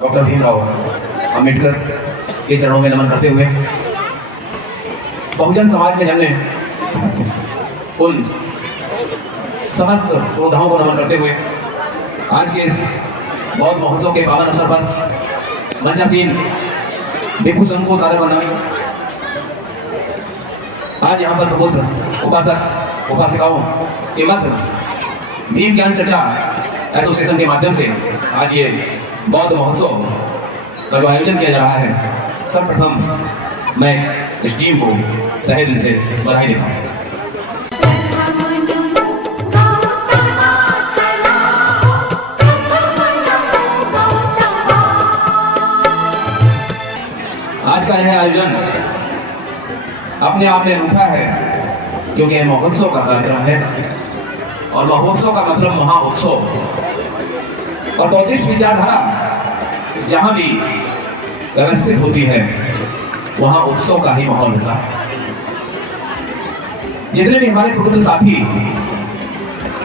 Doctor Bhimrao Ambedkar के चरणों में नमन करते हुए बहुजन समाज में जन्मे उन समस्त योद्धाओं को नमन करते हुए आज के इस बौद्ध महोत्सव के पावन अवसर पर मंचासीन भिक्षु संघ को सादर बंदनामी। आज यहाँ पर प्रबुद्ध उपासक उपासिकाओं के मध्य भीम ज्ञान चर्चा एसोसिएशन के माध्यम से आज ये बौद्ध महोत्सव का जो आयोजन किया जा रहा है, सर्वप्रथम मैं इस टीम को तहे दिल से बधाई देता हूँ। आज का यह आयोजन अपने आप में अनूठा है क्योंकि यह महोत्सव का कार्यक्रम है और महोत्सव का मतलब महाउत्सव। और बौद्धिस्ट विचारधारा जहां भी व्यवस्थित होती है वहां उत्सव का ही माहौल होता है। जितने भी हमारे प्रबुद्ध साथी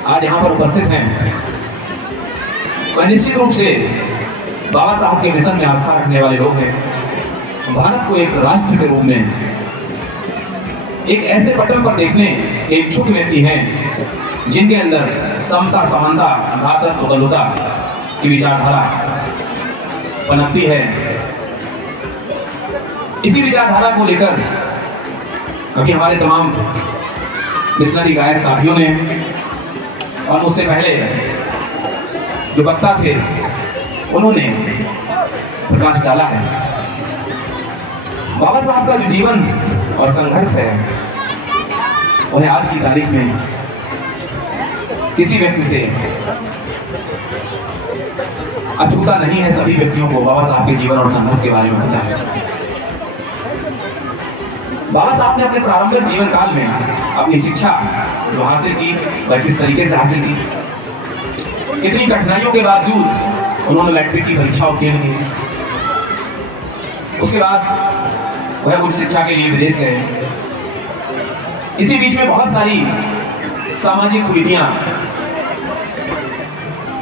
आज यहाँ पर उपस्थित हैं, वह निश्चित रूप से बाबा साहब के मिशन में आस्था रखने वाले लोग हैं। भारत को एक राष्ट्र के रूप में एक ऐसे पटल पर देखने के इच्छुक व्यक्ति हैं जिनके अंदर समता, समानता, भ्रातृत्व, बंधुता की विचारधारा पनपती है। इसी विचारधारा को लेकर अभी हमारे तमाम मिशनरी गायक साथियों ने और उससे पहले जो वक्ता थे उन्होंने प्रकाश डाला है। बाबा साहब का जो जीवन और संघर्ष है उन्हें आज की तारीख में किसी व्यक्ति से अछूता नहीं है। सभी व्यक्तियों को बाबा साहब के जीवन और संघर्ष के बारे में पता है। बाबा साहब ने अपने प्रारंभिक जीवन काल में अपनी शिक्षा जो हासिल की वह किस तरीके से हासिल की, कितनी कठिनाइयों के बावजूद उन्होंने मैट्रिक की परीक्षा उत्तीर्ण की। उसके बाद वह उच्च शिक्षा के लिए विदेश गए। इसी बीच में बहुत सारी सामाजिक कुरीतियां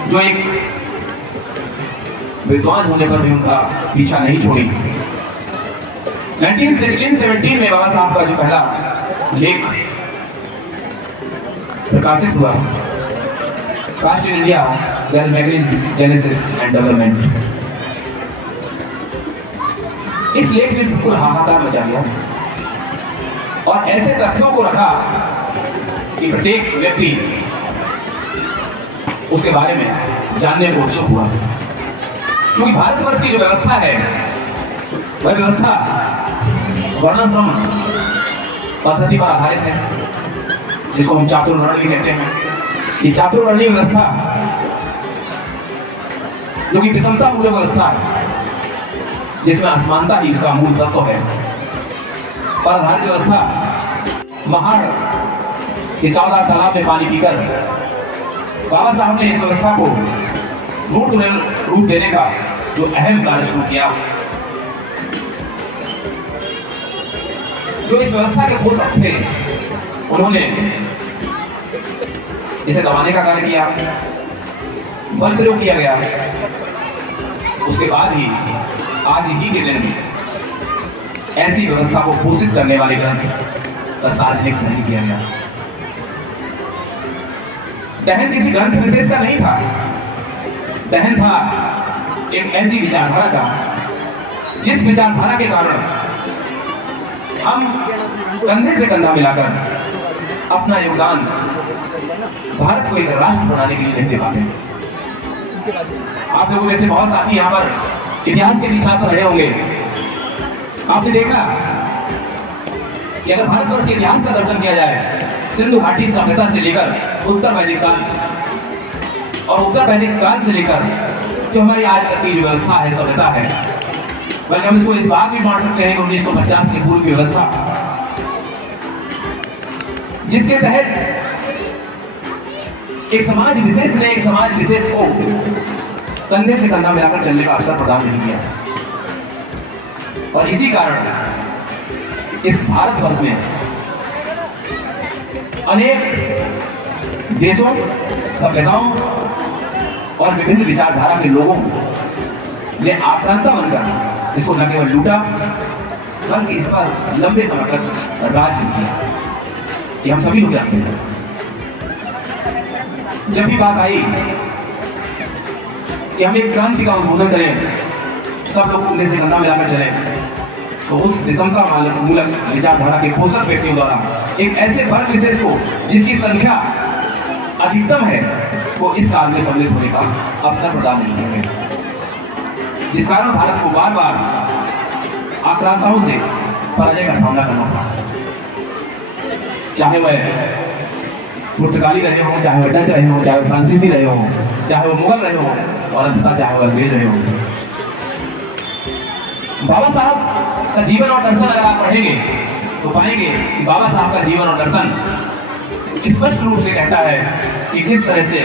जो एक विद्वान होने पर भी उनका पीछा नहीं छोड़ी। 1916-17 में बाबा साहब का जो पहला लेख प्रकाशित हुआ, caste in India genesis and development, इस लेख ने बिल्कुल हाहाकार मचा दिया और ऐसे तथ्यों को रखा कि प्रत्येक व्यक्ति उसके बारे में जानने को उत्सुक हुआ। क्योंकि भारतवर्ष की जो व्यवस्था है वह व्यवस्था वर्णाश्रम पद्धति पर आधारित है, जिसको हम चातुर्वर्ण भी कहते हैं। ये चातुर्वर्णीय व्यवस्था जो कि विषमता मूलक व्यवस्था है, जिसमें असमानता ही उसका मूल तत्व है, पर आधारित व्यवस्था। महाड़ के 14 तालाब में पानी पीकर बाबा साहब ने इस व्यवस्था को रूप देने का जो अहम कार्य शुरू किया, जो इस व्यवस्था के पोषक थे उन्होंने इसे दबाने का कार्य किया, बल प्रयोग किया गया। उसके बाद ही आज ही के दिन ऐसी व्यवस्था को पोषित करने वाले ग्रंथ का सार्वजनिक नहीं किया गया। दहन किसी ग्रंथ विशेष का नहीं था, दहन था एक ऐसी विचारधारा का जिस विचारधारा के कारण हम कंधे से कंधा मिलाकर अपना योगदान भारत को एक राष्ट्र बनाने के लिए नहीं दे पाते। आप लोगों में से बहुत साथी यहाँ पर इतिहास के भी छात्र रहे होंगे। आपने देखा कि अगर भारतवर्ष के इतिहास का दर्शन किया जाए, सिंधु घाटी सभ्यता से लेकर उत्तर वैदिक काल और उत्तर वैदिक काल से लेकर जो हमारी आज तक की जो व्यवस्था है, सभ्यता है, बल्कि हम इसको इस बात भी बांट सकते हैं कि 1950 की पूर्व की व्यवस्था, जिसके तहत एक समाज विशेष ने एक समाज विशेष को कंधे से कंधा मिलाकर चलने का अवसर प्रदान नहीं किया। और इसी कारण इस भारतवर्ष में अनेक देशों, सभ्यताओं और विभिन्न विचारधारा के लोगों को ने आक्रांता बनकर इसको न केवल लूटा बल्कि इस पर लंबे समय तक राज्य किया। ये हम सभी लोग जानते हैं। जब भी बात आई कि हम एक क्रांति का उद्बोधन करें, सब लोग कंधे से कंधा मिलाकर चले, तो उस विषमता मूलक विचारधारा के पोषक व्यक्तियों द्वारा एक ऐसे वर्ग विशेष को जिसकी संख्या अधिकतम है वो इस काल में सम्मिलित होने का अवसर प्रदान नहीं किया गया, जिस कारण भारत को बार बार आक्रांताओं से पराजय का सामना करना पड़ा। चाहे वह पुर्तगाली रहे हो, चाहे वह डच रहे हो, चाहे वह फ्रांसीसी रहे हो, चाहे वह मुगल रहे हो और अंततः चाहे वह अंग्रेज रहे हो। बाबा साहब का जीवन और दर्शन अगर आप पढ़ेंगे तो पाएंगे कि बाबा साहब का जीवन और दर्शन स्पष्ट रूप से कहता है कि किस तरह से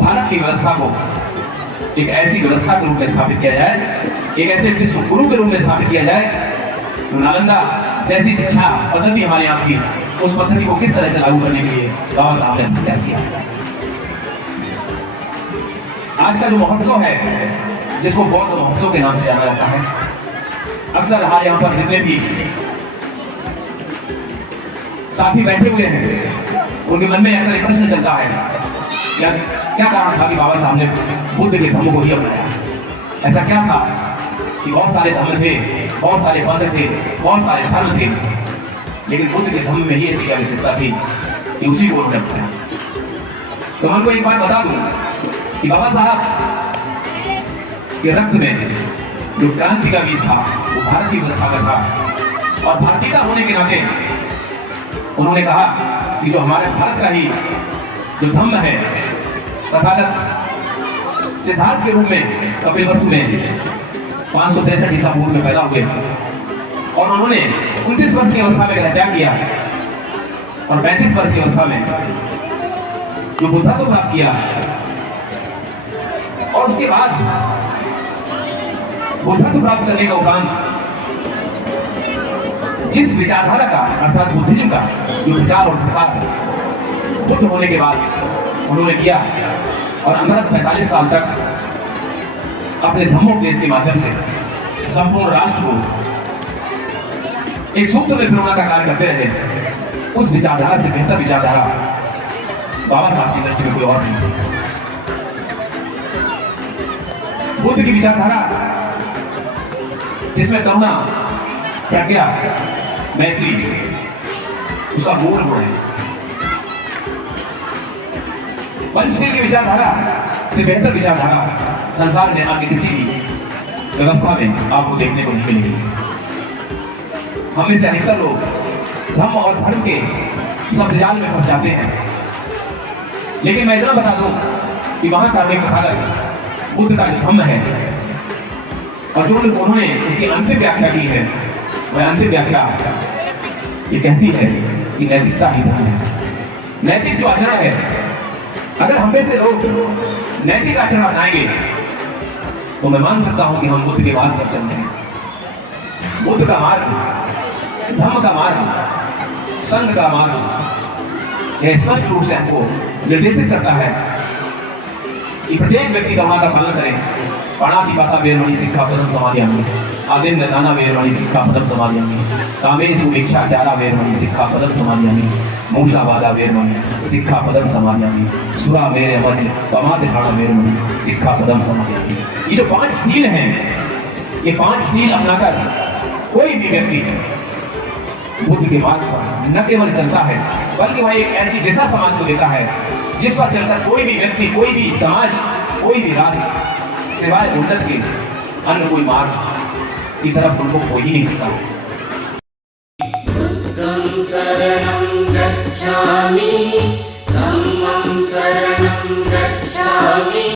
भारत की व्यवस्था को एक ऐसी व्यवस्था के रूप में स्थापित किया जाए, एक ऐसे विश्व गुरु के रूप में स्थापित किया जाए तो नालंदा जैसी शिक्षा पद्धति हमारे यहाँ की, उस पद्धति को किस तरह से लागू करने के लिए बाबा साहब ने प्रयास किया। आज का जो महोत्सव है, जिसको बौद्ध महोत्सव के नाम से जाना जाता है, अक्सर हमारे यहाँ पर जितने भी साथी बैठे हुए हैं उनके मन में ऐसा एक प्रश्न चलता है क्या कारण था कि बाबा साहब ने बुद्ध के धर्म को ही अपनाया। ऐसा क्या था कि बहुत सारे धर्म थे, बहुत सारे पंथ थे, बहुत सारे धर्म थे, लेकिन बुद्ध के धर्म में ही ऐसी क्या विशेषता थी कि उसी को उन्होंने अपनाया। तो मैं आपको एक बात बता दूं कि बाबा साहब के रक्त में जो क्रांति का बीज था वो भारतीय व्यवस्था का था, और भारतीयता होने के नाते उन्होंने कहा कि जो हमारे भारत का ही जो धम्म है, तथागत सिद्धार्थ के रूप में कपिलवस्तु में 563 ईसा पूर्व में पैदा हुए और उन्होंने 29 वर्ष की अवस्था में त्याग किया और 35 वर्ष की अवस्था में जो बुद्धत्व प्राप्त किया, और उसके बाद बुद्धत्व प्राप्त करने का उपरांत जिस विचारधारा का अर्थात बुद्धिज्म का जो विचार और प्रसार है, बुद्ध होने के बाद उन्होंने किया और अनवरत 45 साल तक अपने धम्मोपदेश के माध्यम से संपूर्ण राष्ट्र को एक सूत्र में पिरोने का कार्य करते रहे। उस विचारधारा से बेहतर विचारधारा बाबा साहब की दृष्टि में कोई और नहीं। बुद्ध की विचारधारा जिसमें करुणा, प्रज्ञा, मैत्री उसका मूल गुण है। पंचशील की विचारधारा से बेहतर विचारधारा संसार में अन्य किसी भी व्यवस्था में आपको देखने को नहीं मिलेगी। हम में से अधिकतर लोग धर्म और धर्म के सब जाल में फंस जाते हैं, लेकिन मैं इतना बता दूं कि वहां का एक प्रथागत बुद्ध का जो धम्म है और जो उन्होंने उसकी अंतिम व्याख्या की है, वह अंतिम व्याख्या ये कहती है कि नैतिकता ही धर्म है। नैतिक जो आचरण है, अगर हम में से लोग नैतिक आचरण अपनाएंगे तो मैं मान सकता हूं कि हम बुद्ध के मार्ग पर चल रहे हैं। बुद्ध का मार्ग, धर्म का मार्ग, संघ का मार्ग यह स्पष्ट रूप से हमको निर्देशित करता है कि प्रत्येक व्यक्ति करुणा का पालन करें। पाणातिपाता वेरमणि सिक्खापदं समादयामि, आदिन्य दाना वेरमणि सिक्खापदं समादयामि, कामेषु भिक्षाचारा वेरमणि सिक्खापदं समादयामि, मूषावादा वेरमणि सिक्खापदं समादयामि, सुरा मेरे वज्र प्रमादघात वेरमणि सिक्खापदं समादयामि। ये जो 5 सील हैं, ये 5 सील अपनाकर कोई भी व्यक्ति बुद्ध के मार्ग पर न केवल चलता है बल्कि वह एक ऐसी दिशा समाज को देता है जिस पर चलकर कोई भी व्यक्ति, कोई भी समाज, कोई भी राष्ट्र सिवाय उन्नत के अन्य कोई मार्ग की तरफ उनको कोई ही नहीं सकता। बुद्धं शरणं गच्छामि